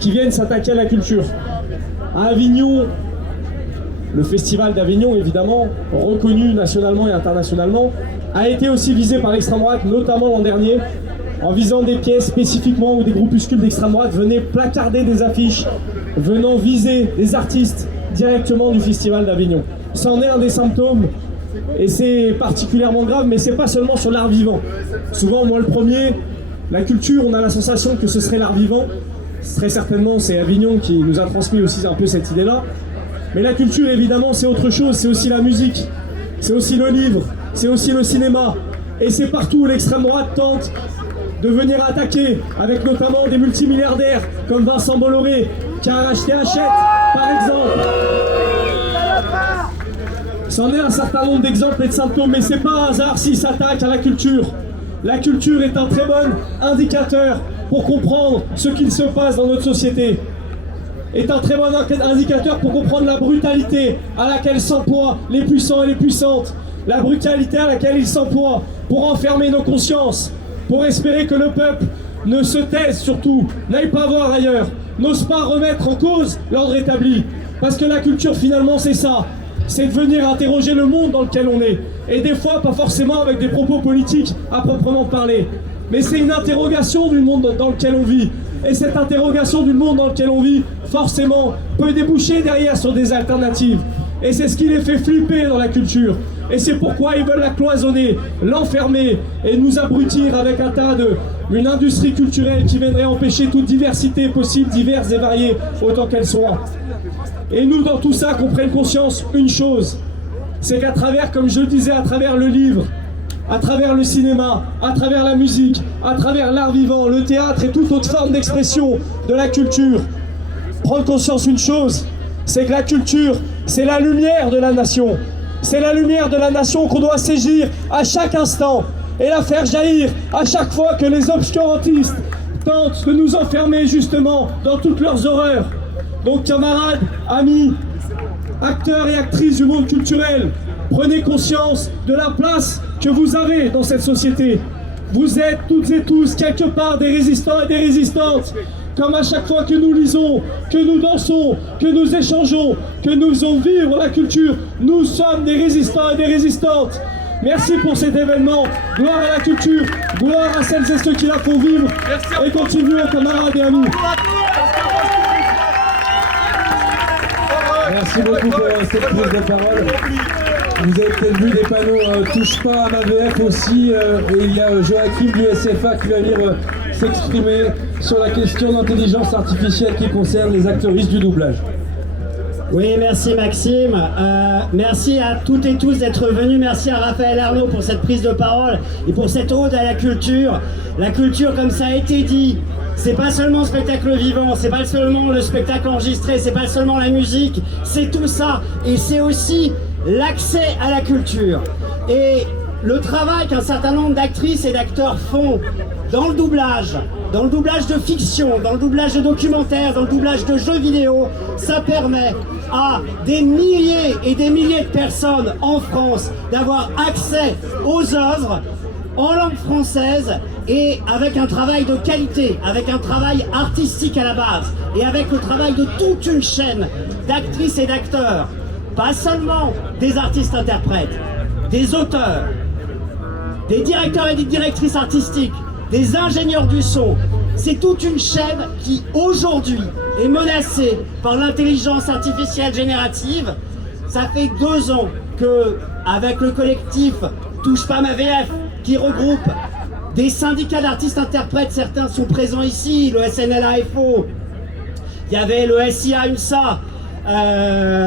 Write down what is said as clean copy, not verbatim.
qui viennent s'attaquer à la culture. À Avignon, le festival d'Avignon, évidemment, reconnu nationalement et internationalement, a été aussi visé par l'extrême droite, notamment l'an dernier, en visant des pièces spécifiquement où des groupuscules d'extrême droite venaient placarder des affiches, venant viser des artistes directement du festival d'Avignon. C'en est un des symptômes, et c'est particulièrement grave, mais c'est pas seulement sur l'art vivant. Souvent, moi le premier, la culture, on a la sensation que ce serait l'art vivant. Très certainement, c'est Avignon qui nous a transmis aussi un peu cette idée-là. Mais la culture, évidemment, c'est autre chose. C'est aussi la musique, c'est aussi le livre, c'est aussi le cinéma. Et c'est partout où l'extrême droite tente de venir attaquer, avec notamment des multimilliardaires comme Vincent Bolloré, qui a racheté Hachette, par exemple. C'en est un certain nombre d'exemples et de symptômes, mais c'est pas un hasard s'ils s'attaquent à la culture. La culture est un très bon indicateur pour comprendre ce qu'il se passe dans notre société. Est un très bon indicateur pour comprendre la brutalité à laquelle s'emploient les puissants et les puissantes. La brutalité à laquelle ils s'emploient pour enfermer nos consciences, pour espérer que le peuple ne se taise surtout, n'aille pas voir ailleurs, n'ose pas remettre en cause l'ordre établi. Parce que la culture finalement c'est ça, c'est de venir interroger le monde dans lequel on est. Et des fois pas forcément avec des propos politiques à proprement parler. Mais c'est une interrogation du monde dans lequel on vit. Et cette interrogation du monde dans lequel on vit, forcément, peut déboucher derrière sur des alternatives. Et c'est ce qui les fait flipper dans la culture. Et c'est pourquoi ils veulent la cloisonner, l'enfermer et nous abrutir avec un tas une industrie culturelle qui viendrait empêcher toute diversité possible, diverses et variées, autant qu'elle soit. Et nous, dans tout ça, qu'on prenne conscience une chose, c'est qu'à travers, comme je le disais, à travers le livre, à travers le cinéma, à travers la musique, à travers l'art vivant, le théâtre et toute autre forme d'expression de la culture, prendre conscience une chose, c'est que la culture, c'est la lumière de la nation. C'est la lumière de la nation qu'on doit saisir à chaque instant et la faire jaillir à chaque fois que les obscurantistes tentent de nous enfermer justement dans toutes leurs horreurs. Donc camarades, amis, acteurs et actrices du monde culturel, prenez conscience de la place que vous avez dans cette société. Vous êtes toutes et tous quelque part des résistants et des résistantes. Comme à chaque fois que nous lisons, que nous dansons, que nous échangeons, que nous faisons vivre la culture, nous sommes des résistants et des résistantes. Merci pour cet événement. Gloire à la culture, gloire à celles et ceux qui la font vivre. Et continuons, camarades et amis. Merci beaucoup pour cette prise de parole. Vous avez peut-être vu des panneaux touche pas à ma VF aussi, et il y a Joachim du SFA qui va venir s'exprimer sur la question d'intelligence artificielle qui concerne les actrices du doublage. Oui, merci Maxime. Merci à toutes et tous d'être venus. Merci à Raphaël Arnaud pour cette prise de parole et pour cette ode à la culture. La culture, comme ça a été dit, c'est pas seulement le spectacle vivant, c'est pas seulement le spectacle enregistré, c'est pas seulement la musique, c'est tout ça. Et c'est aussi l'accès à la culture. Et le travail qu'un certain nombre d'actrices et d'acteurs font dans le doublage de fiction, dans le doublage de documentaires, dans le doublage de jeux vidéo, ça permet à des milliers et des milliers de personnes en France d'avoir accès aux œuvres en langue française et avec un travail de qualité, avec un travail artistique à la base et avec le travail de toute une chaîne d'actrices et d'acteurs, pas seulement des artistes-interprètes, des auteurs, des directeurs et des directrices artistiques, des ingénieurs du son. C'est toute une chaîne qui aujourd'hui est menacée par l'intelligence artificielle générative. Ça fait 2 ans que, avec le collectif Touche pas ma VF, qui regroupe des syndicats d'artistes-interprètes, certains sont présents ici, le SNLAFO, il y avait le SIA UNSA,